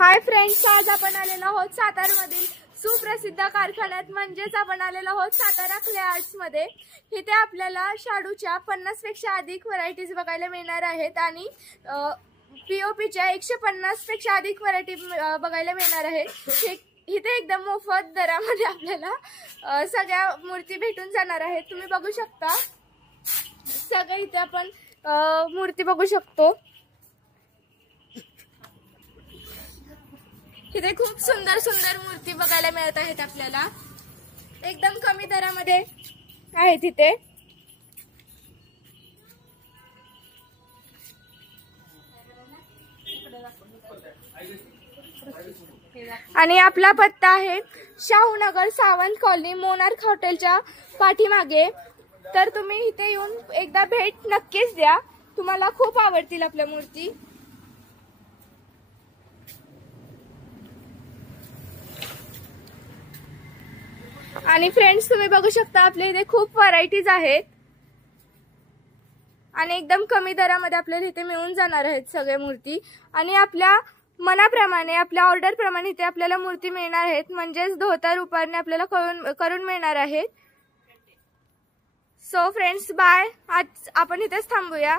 Hi friends, आज आपण आलेलो आहोत सातारमधील सुप्रसिद्ध कारखान्यात, म्हणजेच आपण आलेलो आहोत सातारा क्ले आर्ट्स मध्ये। इथे आपल्याला शाडूच्या 50 पेक्षा अधिक व्हरायटीज बघायला मिळणार आहेत आणि पीओपीच्या 150 पेक्षा अधिक व्हरायटी बघायला मिळणार आहेत। इथे एकदम मोफत दरामध्ये आपल्याला सगळ्या मूर्ती भेटून जाणार आहेत। तुम्ही बघू शकता, सगळे इथे आपण मूर्ती बघू शकतो। इथे खूप सुंदर सुंदर मूर्ती बघायला मिळत आहेत आपल्याला, एकदम कमी दरामध्ये आहेत इथे। आणि आपला पत्ता आहे शाहूनगर सावंत कॉलनी मोनार्क हॉटेलच्या पाठीमागे। तर तुम्ही इथे येऊन एकदा भेट नक्कीच द्या, तुम्हाला खूप आवडतील आपल्या मूर्ती। आणि फ्रेंड्स, तुम्ही बघू शकता आपल्या इथे खूप व्हरायटीज आहेत आणि एकदम कमी दरामध्ये आपल्याला इथे मिळून जाणार आहेत सगळे मूर्ती। आणि आपल्या मनाप्रमाणे, आपल्या ऑर्डर प्रमाणे इथे आपल्याला मूर्ती मिळणार आहेत, म्हणजेच धोतर उपारणे आपल्याला करून मिळणार आहेत। So friends, bye. आज आपण इथेच थांबूया।